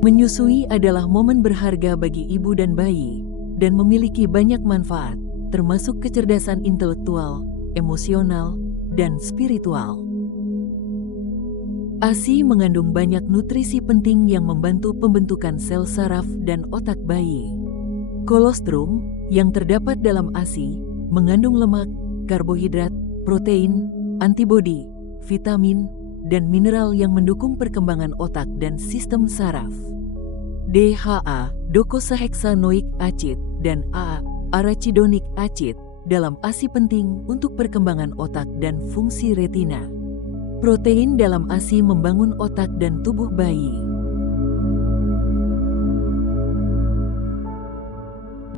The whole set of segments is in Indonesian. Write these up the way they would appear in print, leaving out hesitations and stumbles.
Menyusui adalah momen berharga bagi ibu dan bayi, dan memiliki banyak manfaat, termasuk kecerdasan intelektual, emosional, dan spiritual. ASI mengandung banyak nutrisi penting yang membantu pembentukan sel saraf dan otak bayi. Kolostrum, yang terdapat dalam ASI, mengandung lemak, karbohidrat, protein, antibodi, vitamin, dan mineral yang mendukung perkembangan otak dan sistem saraf. DHA, docosahexaenoic acid, dan AA, arachidonic acid, dalam ASI penting untuk perkembangan otak dan fungsi retina. Protein dalam ASI membangun otak dan tubuh bayi.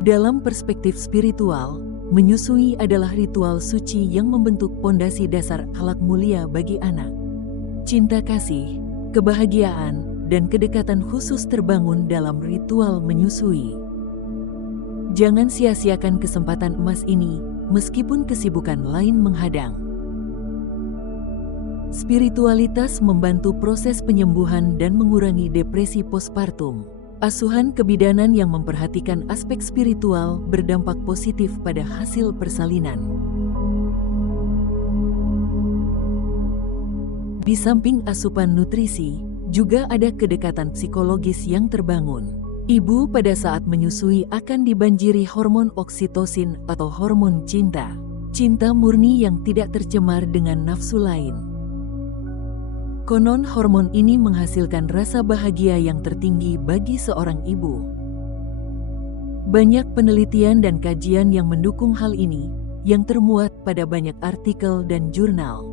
Dalam perspektif spiritual, menyusui adalah ritual suci yang membentuk pondasi dasar akhlak mulia bagi anak. Cinta kasih, kebahagiaan, dan kedekatan khusus terbangun dalam ritual menyusui. Jangan sia-siakan kesempatan emas ini, meskipun kesibukan lain menghadang. Spiritualitas membantu proses penyembuhan dan mengurangi depresi postpartum. Asuhan kebidanan yang memperhatikan aspek spiritual berdampak positif pada hasil persalinan. Di samping asupan nutrisi, juga ada kedekatan psikologis yang terbangun. Ibu pada saat menyusui akan dibanjiri hormon oksitosin atau hormon cinta. Cinta murni yang tidak tercemar dengan nafsu lain. Konon hormon ini menghasilkan rasa bahagia yang tertinggi bagi seorang ibu. Banyak penelitian dan kajian yang mendukung hal ini, yang termuat pada banyak artikel dan jurnal.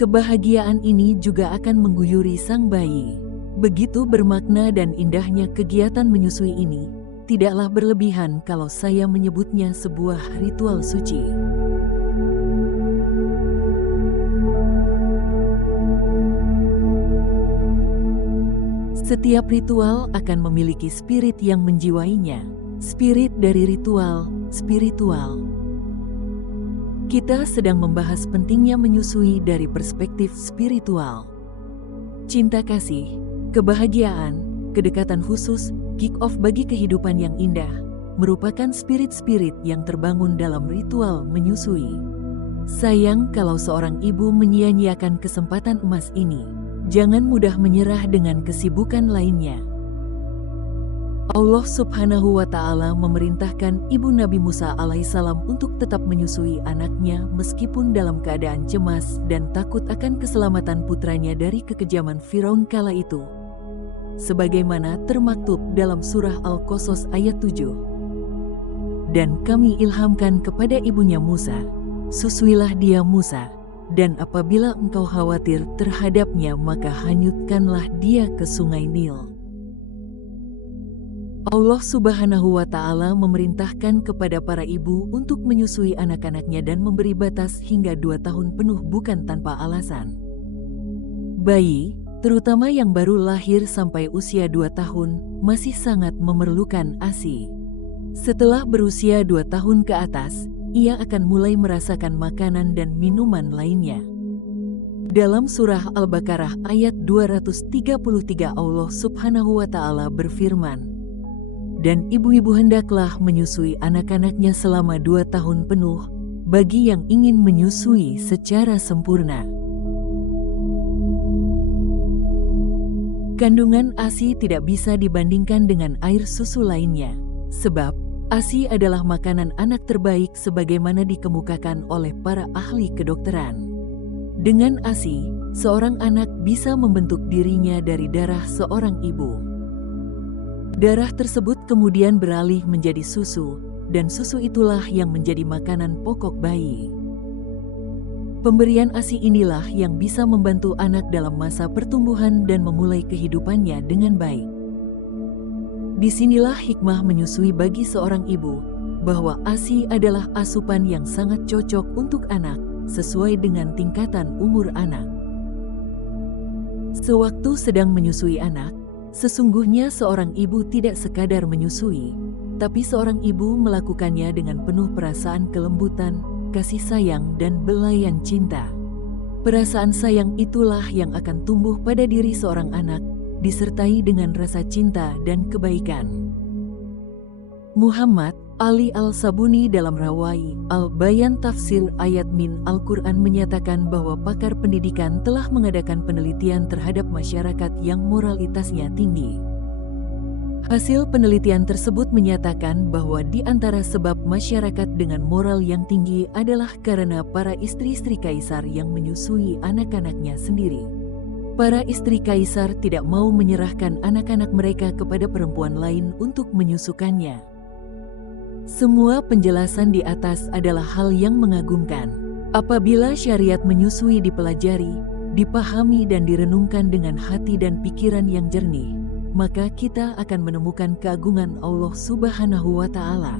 Kebahagiaan ini juga akan mengguyuri sang bayi. Begitu bermakna dan indahnya kegiatan menyusui ini, tidaklah berlebihan kalau saya menyebutnya sebuah ritual suci. Setiap ritual akan memiliki spirit yang menjiwainya. Spirit dari ritual, spiritual. Kita sedang membahas pentingnya menyusui dari perspektif spiritual. Cinta kasih, kebahagiaan, kedekatan khusus, kick-off bagi kehidupan yang indah, merupakan spirit-spirit yang terbangun dalam ritual menyusui. Sayang kalau seorang ibu menyia-nyiakan kesempatan emas ini. Jangan mudah menyerah dengan kesibukan lainnya. Allah Subhanahu wa Ta'ala memerintahkan ibu Nabi Musa alaihissalam untuk tetap menyusui anaknya meskipun dalam keadaan cemas dan takut akan keselamatan putranya dari kekejaman Firaun kala itu. Sebagaimana termaktub dalam surah Al-Qasas ayat 7. Dan kami ilhamkan kepada ibunya Musa, susuilah dia Musa. Dan apabila engkau khawatir terhadapnya maka hanyutkanlah dia ke sungai Nil. Allah Subhanahu wa Ta'ala memerintahkan kepada para ibu untuk menyusui anak-anaknya dan memberi batas hingga 2 tahun penuh bukan tanpa alasan. Bayi, terutama yang baru lahir sampai usia 2 tahun, masih sangat memerlukan ASI. Setelah berusia 2 tahun ke atas, ia akan mulai merasakan makanan dan minuman lainnya. Dalam surah Al-Baqarah ayat 233 Allah Subhanahu wa Ta'ala berfirman, dan ibu-ibu hendaklah menyusui anak-anaknya selama 2 tahun penuh, bagi yang ingin menyusui secara sempurna. Kandungan ASI tidak bisa dibandingkan dengan air susu lainnya, sebab ASI adalah makanan anak terbaik sebagaimana dikemukakan oleh para ahli kedokteran. Dengan ASI, seorang anak bisa membentuk dirinya dari darah seorang ibu. Darah tersebut kemudian beralih menjadi susu, dan susu itulah yang menjadi makanan pokok bayi. Pemberian ASI inilah yang bisa membantu anak dalam masa pertumbuhan dan memulai kehidupannya dengan baik. Disinilah hikmah menyusui bagi seorang ibu, bahwa ASI adalah asupan yang sangat cocok untuk anak, sesuai dengan tingkatan umur anak. Sewaktu sedang menyusui anak, sesungguhnya seorang ibu tidak sekadar menyusui, tapi seorang ibu melakukannya dengan penuh perasaan kelembutan, kasih sayang dan belayan cinta. Perasaan sayang itulah yang akan tumbuh pada diri seorang anak, disertai dengan rasa cinta dan kebaikan. Muhammad Ali Al-Sabuni dalam Rawai Al-Bayan Tafsir Ayat Min Al-Quran menyatakan bahwa pakar pendidikan telah mengadakan penelitian terhadap masyarakat yang moralitasnya tinggi. Hasil penelitian tersebut menyatakan bahwa di antara sebab masyarakat dengan moral yang tinggi adalah karena para istri-istri kaisar yang menyusui anak-anaknya sendiri. Para istri kaisar tidak mau menyerahkan anak-anak mereka kepada perempuan lain untuk menyusukannya. Semua penjelasan di atas adalah hal yang mengagumkan. Apabila syariat menyusui dipelajari, dipahami dan direnungkan dengan hati dan pikiran yang jernih, maka kita akan menemukan keagungan Allah Subhanahu wa Ta'ala.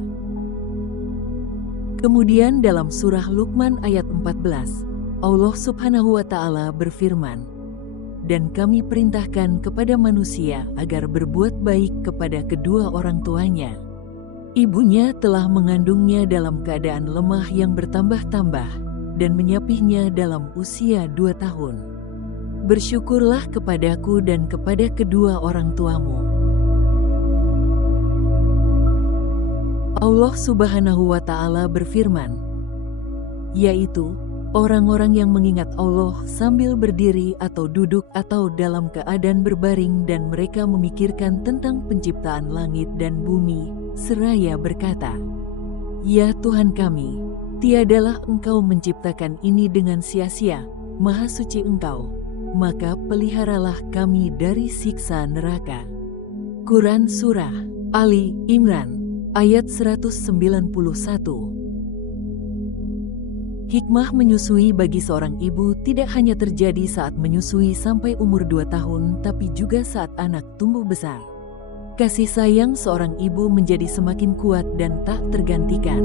Kemudian dalam surah Luqman ayat 14, Allah Subhanahu wa Ta'ala berfirman, "Dan kami perintahkan kepada manusia agar berbuat baik kepada kedua orang tuanya. Ibunya telah mengandungnya dalam keadaan lemah yang bertambah-tambah dan menyapihnya dalam usia 2 tahun. Bersyukurlah kepadaku dan kepada kedua orang tuamu." Allah Subhanahu wa Ta'ala berfirman, yaitu orang-orang yang mengingat Allah sambil berdiri atau duduk atau dalam keadaan berbaring dan mereka memikirkan tentang penciptaan langit dan bumi, seraya berkata, "Ya Tuhan kami, tiadalah Engkau menciptakan ini dengan sia-sia, Maha Suci Engkau, maka peliharalah kami dari siksa neraka." Quran Surah Ali Imran ayat 191. Hikmah menyusui bagi seorang ibu tidak hanya terjadi saat menyusui sampai umur 2 tahun, tapi juga saat anak tumbuh besar. Kasih sayang seorang ibu menjadi semakin kuat dan tak tergantikan.